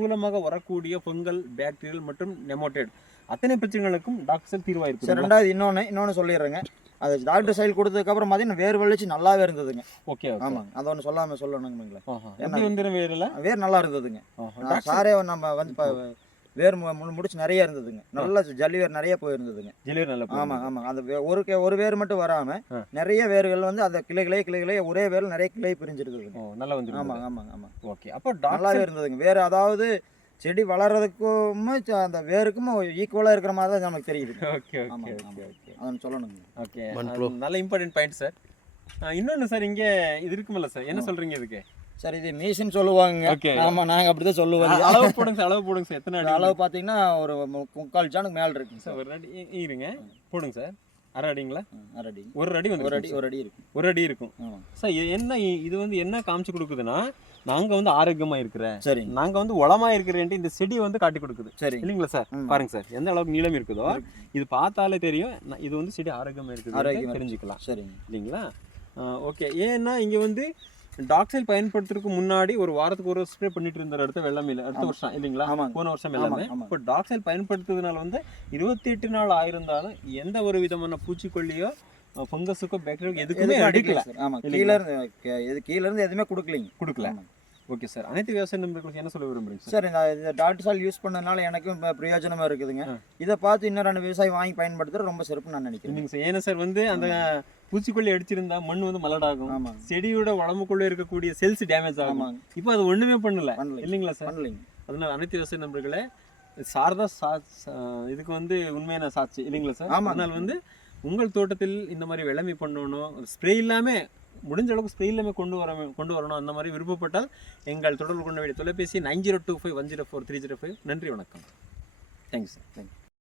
மூலமாக வரக்கூடிய பொங்கல், பாக்டீரியல் மற்றும் நெமோட்டேட் அத்தனை பிரச்சனைகளுக்கும் டாக்டர் தீர்வாக இருக்குது. சார் ரெண்டாவது இன்னொன்று சொல்லிடுறேங்க. அது டாக்டர் சைல் கொடுத்ததுக்கப்புறம் பார்த்தீங்கன்னா வேர் வலிச்சு நல்லாவே இருந்ததுங்க. ஓகே ஆமாங்க, அதை ஒன்று சொல்லணுங்களேன். எப்படி வந்துடும் வேரில்? வேர் நல்லா இருந்ததுங்க. சாரே நம்ம வந்து வேர் முடிச்சு நிறைய இருந்ததுங்க. நல்ல ஜல்லி வேர் நிறைய போயிருந்ததுங்க. ஜல்லி வேர் நல்லா. ஆமாம் அந்த ஒரு வேர் மட்டும் வராமல் நிறைய வேர்கள் வந்து அந்த கிளைகளே ஒரே வேர் நிறைய கிளை பிரிஞ்சிருக்குதுங்க. நல்லா வந்து. ஆமாம். ஓகே, அப்போ நல்லாவே இருந்ததுங்க. வேறு அதாவது செடி வளர்றதுக்கும் அந்த வேருக்கும் ஈக்குவலாக இருக்கிற மாதிரி தான் நமக்கு தெரியுது. ஓகே, அதை சொல்லணுங்க. ஓகே, நல்ல இம்பார்ட்டன்ட் பாயிண்ட் சார். இன்னொன்று சார், இங்கே இது இருக்குமில்ல சார், என்ன சொல்கிறீங்க இதுக்கு? சார் இது மீசின்னு சொல்லுவாங்க. ஆமாம், நாங்கள் அப்படி தான் சொல்லுவோம். அளவு போடுங்க சார், எத்தனை அடி? அளவு பார்த்தீங்கன்னா ஒரு 3/4 ஜானுக்கு மேலே இருக்குங்க சார். ஒரு அடி இருங்க போடுங்க சார். அரை அடிங்களா? அரை அடி. ஒரு அடி வந்து ஒரு அடி இருக்கும் சார். என்ன இது வந்து என்ன காமிச்சு கொடுக்குதுன்னா, நாங்கள் வந்து ஆரோக்கியமாக இருக்கிறேன், சரி, நாங்கள் வந்து உளமாக இருக்கிறேன்ட்டு இந்த செடி வந்து காட்டி கொடுக்குது. சரி இல்லைங்களா சார்? பாருங்க சார், எந்த அளவுக்கு நீளம் இருக்குதோ இது பார்த்தாலே தெரியும் இது வந்து செடி ஆரோக்கியமாக இருக்குது, தெரிஞ்சுக்கலாம். சரி இல்லைங்களா? ஓகே. ஏன்னா இங்கே வந்து டாக்ஸைல் பயன்படுத்துறதுக்கு முன்னாடி ஒரு வாரத்துக்கு ஒரு ஸ்ப்ரே பண்ணிட்டு இருந்தார். அடுத்த வருஷம் இல்லைங்களா? போன வருஷம் எல்லாமே. இப்போ டாக்ஸைல் பயன்படுத்துறதுனால வந்து 28 நாள் ஆயிருந்தாலும் எந்த ஒரு விதமான பூச்சிக்கொல்லியோ ஃபங்கஸுக்கோ பாக்டீரியா எதுக்குமே அடிக்கல. கீழே இருந்து எதுவுமே கொடுக்கல. Okay sir. அனைத்து விவசாய நண்பர்களுக்கு என்ன சொல்ல விரும்புறீங்க சார்? இந்த டாக்டர் சால் யூஸ் பண்ணதுனால எனக்கும் பிரயோஜனமா இருக்குதுங்க. இதை பார்த்து இன்னும் 2 விவசாயி வாங்கி பயன்படுத்துறது ரொம்ப சிறப்பு நான் நினைக்கிறேன் சார். ஏன்னா சார் வந்து அந்த பூச்சிக்கொல்லி அடிச்சிருந்தா மண் வந்து மலடாகும், செடியோட உடம்புக்குள்ள இருக்கக்கூடிய செல்ஸ் டேமேஜ் ஆகும். இப்போ அது ஒண்ணுமே பண்ணல இல்லைங்களா சார்? அதனால அனைத்து விவசாய நண்பர்களே, சாரதா இதுக்கு வந்து உண்மையான சாட்சி இல்லைங்களா சார்? அதனால வந்து உங்கள் தோட்டத்தில் இந்த மாதிரி வெள்ளமை பண்ணணும், ஸ்ப்ரே இல்லாமல் முடிஞ்ச அளவுக்கு ஸ்ப்ரே இல்லாமல் கொண்டு வரணும். அந்த மாதிரி விருப்பப்பட்டால் எங்கள் தொடர்பு கொண்ட வேண்டிய தொலைபேசி 9025104305. நன்றி, வணக்கம். Thank you sir. தேங்க்யூ.